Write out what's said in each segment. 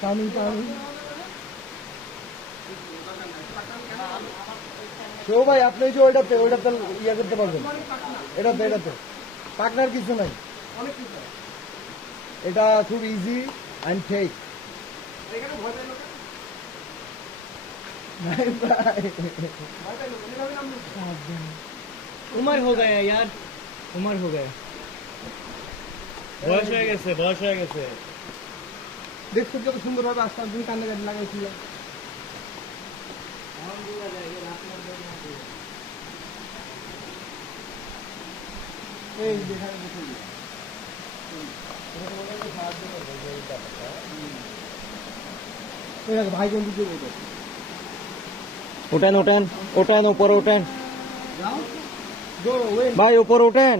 টানি টানি শো ভাই আপনি যে ওইটাতে ওইটাতে ইয়ে করতে পারবেন এটাতে এটাতে পাকনার কিছু নাই এটা খুব ইজি অ্যান্ড টেক उम्र हो गया यार उम्र हो गया বয়স হয়ে গেছে বয়স হয়ে গেছে দেখছ কত সুন্দর ভাবে আস্তে আস্তে কান্নাকাটি লাগাইছিল। এই যেখানে দেখুন ভাই কোন দিকে বলবে উঠেন উঠেন উঠেন উপরে উঠেন ভাই উপরে ভাই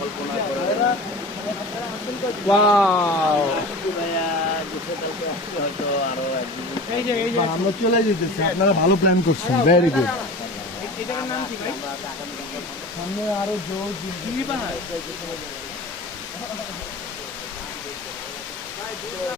না ওয়াও এই যে এই যে। আমরা চলে যেতেছি। আপনারা ভালো প্ল্যান করছেন। ভেরি গুড এটার নাম কি ভাই? সামনে আরও জোর দিল্লি পাহাড়